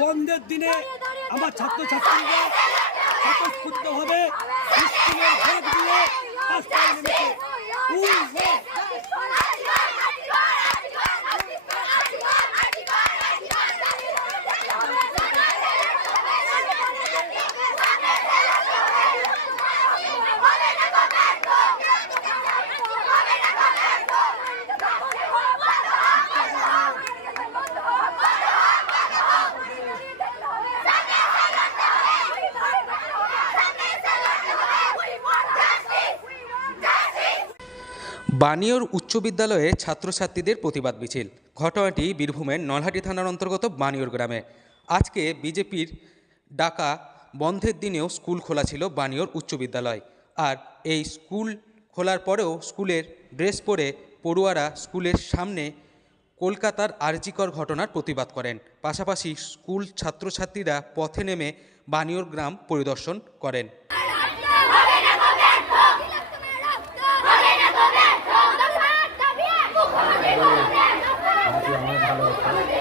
বন্ধের দিনে আমার ছাত্রছাত্রীরা স্বতঃস্ফূর্তভাবে স্কুলের ভোট দিয়ে রাস্তায় নেমেছে। বানিয়র উচ্চ বিদ্যালয়ে ছাত্রছাত্রীদের প্রতিবাদ মিছিল। ঘটনাটি বীরভূমের নলহাটি থানার অন্তর্গত বানিয়র গ্রামে। আজকে বিজেপির ডাকা বন্ধের দিনেও স্কুল খোলা ছিল বানিয়র উচ্চ বিদ্যালয়। আর এই স্কুল খোলার পরেও স্কুলের ড্রেস পরে পড়ুয়ারা স্কুলের সামনে কলকাতার আরজিকর ঘটনার প্রতিবাদ করেন। পাশাপাশি স্কুল ছাত্রছাত্রীরা পথে নেমে বানিয়র গ্রাম পরিদর্শন করেন। আমার ভালো